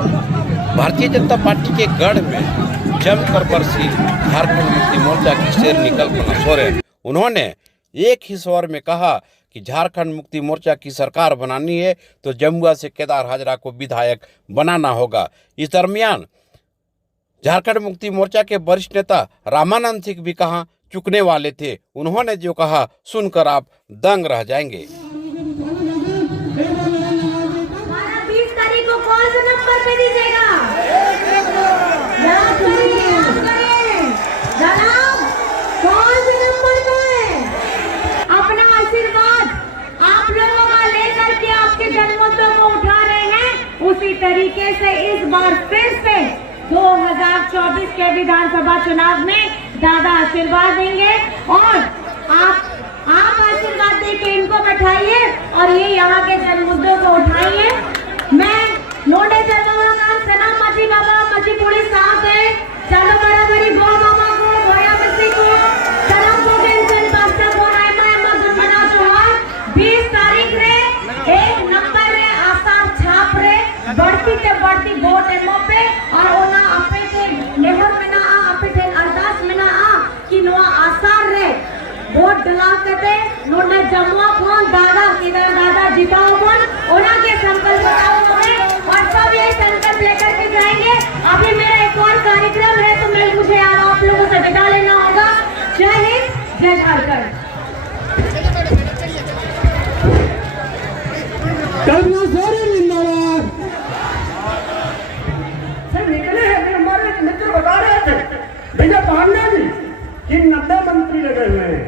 Bharatiya Janata party के गढ़ में जमकर बरसी झारखंड मुक्ति मोर्चा की शेर कल्पना सोरेन। उन्होंने एक ही स्वर में कहा कि झारखंड मुक्ति मोर्चा की सरकार बनानी है तो जमुआ से केदार हाजरा को विधायक बनाना होगा। इस दरमियान झारखंड मुक्ति मोर्चा के वरिष्ठ नेता रामानंद सिंह भी कहां चुकने वाले थे। उन्होंने जो कहा सुनकर आप दंग रह जाएंगे। 20 तारीख को कौन से नंबर पे दीजिएगा? याद करिए जनाब, कौन से नंबर पे? अपना आशीर्वाद आप लोगों का लेकर के आपके जनमतों को उठा रहे हैं, उसी तरीके से इस बार फिर से 2024 के विधानसभा चुनाव में दादा आशीर्वाद देंगे और आप आशीर्वाद देके इनको बैठाइए और ये यहाँ के जन मुद्दों को उठाइए। मैं लोडे जलवा का सलाम मची बाबा मची पुलिस साहब है, चलो बराबरी गो मामा को गोया बस्ती को सलाम को टेंशन बादशाह को रायमा गुनगुना चौहान 20 तारीख रे 1 नंबर रे आसार छाप रे बढ़ती ते बढ़ती वोट एमो पे और ओना अपे के नेहर में ना अपे के अरदास में ना कि नोआ आसार रे वोट डला कते नोने जमुआ फोन दादा किधर दादा जिताओ मन ओना के संकल्प बताओ हमें और सब ये संकल्प लेकर के जाएंगे। अभी मेरा एक और कार्यक्रम है तो मैं मुझे आप लोगों से विदा लेना होगा। जय हिंद जय झारखंड। निकले हैं हमारे मित्र बता रहे थे भैया पांडे जी कि 90 मंत्री लगे हुए हैं।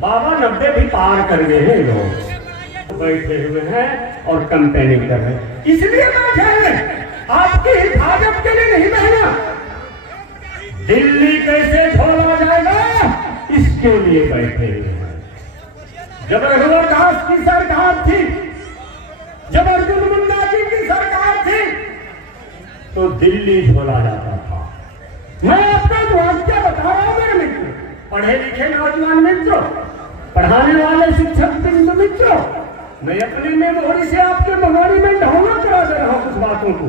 बाबा 90 भी पार कर गए हैं, लोग बैठे हुए हैं और कंपेनिंग कर रहे हैं। इसलिए बैठे हैं आपकी हिफाजत के लिए नहीं बहना। दिल्ली कैसे छोड़ा जाएगा इसके लिए बैठे हुए हैं। जब रघुवर दास की सरकार थी, जब अर्जुन मुंडा जी की सरकार थी तो दिल्ली झोला जाता था। मैं आपको वाक्य बता रहा हूं मेरे मित्र, पढ़े लिखे नौजवान मित्रों, पढ़ाने वाले शिक्षक बिंदु मित्रों, मैं अपनी मेमोरी से आपके मेमोरी में डाउनलोड करा दे रहा हूं कुछ बातों को।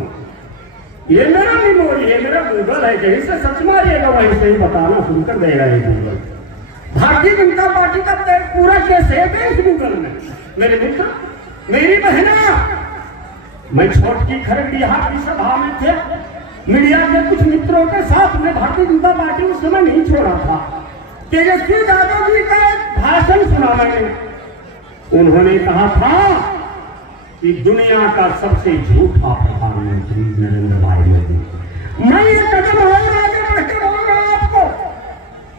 ये मेरा मेमोरी है, मेरा गूगल है, कहीं से सर्च मारिएगा वहीं से ही बताना शुरू कर देगा ये गूगल। भारतीय जनता पार्टी का पूरा कैसे है इस गूगल में। मेरे मित्र मेरी बहना, मैं छोटकी खरड़िया की सभा में थे, मीडिया के कुछ मित्रों के साथ में भारतीय जनता पार्टी उस समय नहीं छोड़ा था। तेजस्वी यादव जी का भाषण सुना मैंने, उन्होंने कहा था कि दुनिया का सबसे झूठा प्रधानमंत्री नरेंद्र भाई मोदी। मैं ये कदम और आगे बढ़ के बोल रहा हूं आपको,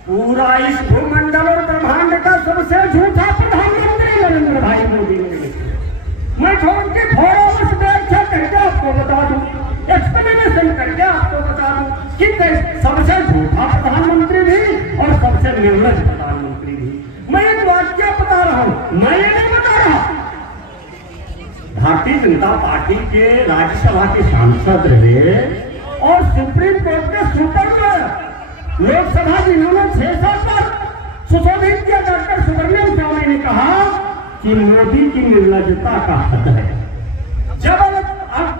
पूरा इस भूमंडल और ब्रह्मांड का सबसे झूठा प्रधानमंत्री नरेंद्र भाई मोदी ने। मैं छोड़ के थोड़ा बस व्याख्या करके आपको बता दूं, एक्सप्लेनेशन करके आपको बता दूं कि सबसे झूठा प्रधानमंत्री भी और सबसे निर्लज प्रधानमंत्री भी। मैं एक वाक्य बता रहा हूं, मैं ये नहीं बता रहा। भारतीय जनता पार्टी के राज्यसभा के सांसद रहे और सुप्रीम कोर्ट के सुपर लोकसभा जिन्होंने 6 बार सुशोभित किया, डॉक्टर सुब्रमण्यम स्वामी ने कहा कि मोदी की निर्लजता का हद है। जब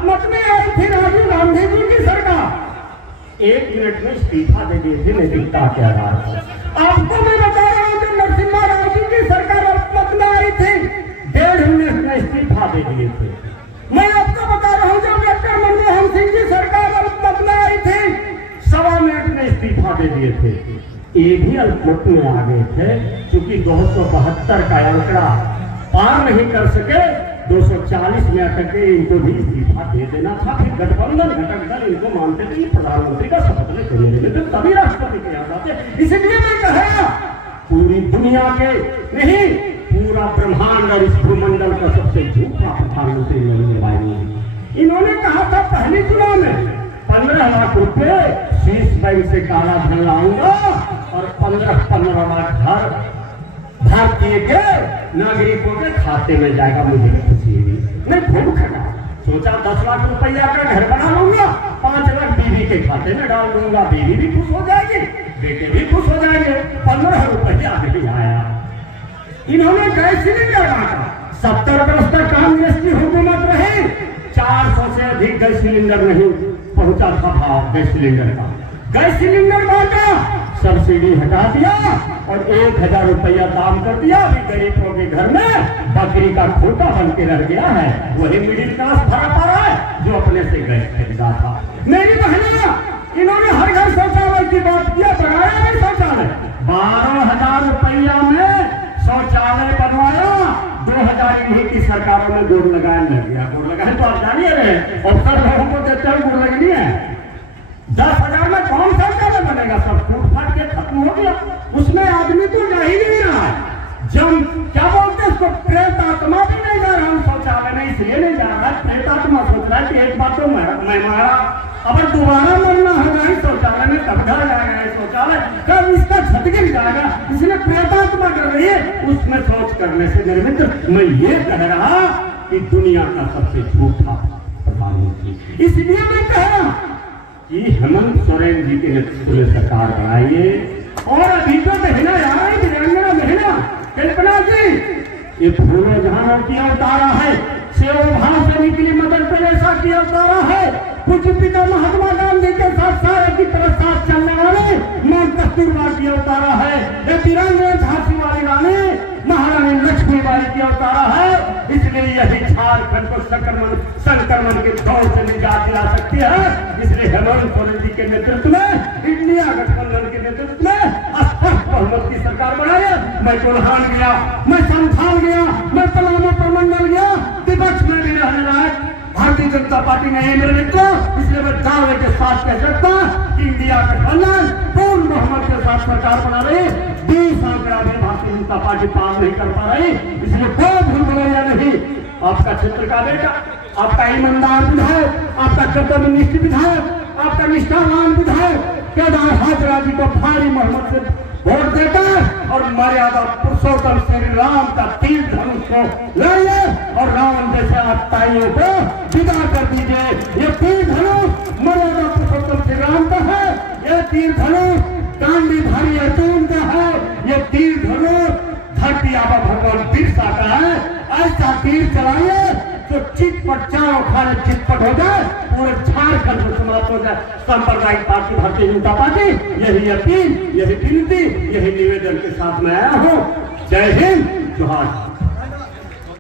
मत में आई थी राजीव गांधी जी की सरकार, 1 मिनट में इस्तीफा दे दिए थे नैतिकता के आधार पर। आपको मैं बता रहा हूं जब नरसिम्हा राव जी की सरकार मत में आई थी, 1.5 मिनट में इस्तीफा दे दिए थे। मैं आपको बता रहा हूं जब डॉक्टर मनमोहन सिंह जी सरकार मत में आई थी, 1.25 मिनट में इस्तीफा दे दिए थे। ये भी अल्पमत में आ गए थे क्योंकि 272 का आंकड़ा पार नहीं कर सके, 240 में अटके, इनको भी इस्तीफा दे देना था। फिर गठबंधन घटक दल इनको मानते थे प्रधानमंत्री का शपथ लेते हैं तो तभी राष्ट्रपति के याद आते। इसलिए मैं कहा पूरी दुनिया के नहीं, पूरा ब्रह्मांड और इस भूमंडल का सबसे झूठा प्रधानमंत्री नरेंद्र भाई मोदी। इन्होंने कहा था पहले चुनाव में 15 लाख रुपए शीर्ष बैंक से काला धन लाऊंगा और 15 लाख घर भारतीय के नागरिकों के खाते में जाएगा। मुझे खुशी हुई, मैं खूब खटा सोचा 10 लाख रुपया का घर बना लूंगा, 5 लाख बीवी के खाते में डाल दूंगा, बीवी भी खुश हो जाएगी, बेटे भी खुश हो जाएंगे। 15 रुपया नहीं आया। इन्होंने गैस सिलेंडर बांटा, 70 वर्ष तक कांग्रेस की हुकूमत रही, 400 से भी गैस सिलेंडर नहीं पहुंचा था भाव गैस सिलेंडर का। गैस सिलेंडर बांटा, सब्सिडी हटा दिया और 1000 रुपया दाम कर दिया। अभी गरीबों के घर में बकरी का खोटा बन के रह गया है। वही मिडिल क्लास भरा पा रहा है जो अपने से गैस खरीदा था। मेरी बहना, इन्होंने हर घर शौचालय की बात किया, बनाया नहीं शौचालय। 12,000 रुपया में शौचालय बनवाया। 2000 इन्हीं की सरकारों में गोड़ लगाए लग गया। गोड़ लगाए तो आप जानिए रहे, अफसर लोगों को देते हैं, गोड़ लगनी है। 10,000 में कौन शौचालय बनेगा? सब टूट फाट के खत्म हो गया। उसमें आदमी तो जा ही नहीं रहा है। जब क्या बोलते हैं उसको, प्रेत आत्मा भी नहीं जा रहा शौचालय में। इसलिए नहीं जा रहा है, प्रेत आत्मा सोच रहा है कि एक बार तो मैं मारा, अब दोबारा मरना होगा ही शौचालय में, तब घर जाएगा शौचालय, कब इसका छत गिर जाएगा। इसलिए प्रेतात्मा कर रही है। उसमें सोच करने से मेरे मित्र, मैं ये कह रहा कि दुनिया का सबसे झूठा प्रधानमंत्री। इसलिए मैं कह रहा कि हेमंत सोरेन जी के नेतृत्व में सरकार बनाइए। और अभी तो बहना यार, वीरांगना बहना कल्पना जी, ये फूलों जहां की अवतारा है, सेवा भाव से निकली मदर टेरेसा की अवतारा है, पूज्य पिता महात्मा गांधी के साथ सारे की तरह साथ चलने वाले मां कस्तूरबा की अवतारा है। ये वीरांगना झांसी वाली रानी महारानी लक्ष्मीबाई की अवतारा है। इसलिए यही झारखंड को संक्रमण के दौर से निजात दिला सकती है। इसलिए हेमंत सोरेन जी के नेतृत्व में, इंडिया गठबंधन के नेतृत्व में स्पष्ट बहुमत की सरकार बनाई है। मैं कोल्हान गया, मैं संथाल गया, मैं पलामू प्रमंडल गया, विपक्ष में भी रहने लायक भारतीय जनता पार्टी नहीं मेरे मित्रों। इसलिए मैं दावे के साथ कह सकता कि इंडिया गठबंधन पूर्ण बहुमत के साथ सरकार बना रही। 20 आंकड़ा भी भारतीय जनता पार्टी पास नहीं कर पा रही। इसलिए कोई भूल भुलैया नहीं। आपका क्षेत्र का बेटा, आपका ईमानदार विधायक, आपका कर्तव्यनिष्ठ विधायक, आपका निष्ठावान विधायक केदार हाजरा जी को भारी मोहम्मद से वोट देकर और मर्यादा पुरुषोत्तम श्री राम का तीर धनुष को लाइए और रावण जैसे आत्ताइयों को विदा कर दीजिए। ये तीर धनुष मर्यादा पुरुषोत्तम श्री राम का है। ये तीर धनुष गांधीधारी अर्जुन का है। ये तीर धनुष धरती आबा भगवान बिरसा का है। ऐसा तीर चलाइए तो चितपट चारों खाने चितपट हो जाए, पूरे झारखंड में समाप्त हो जाए सांप्रदायिक पार्टी भारतीय जनता पार्टी। यही अपील, यही विनती, यही निवेदन के साथ मैं आया हूँ। जय हिंद, जोहार।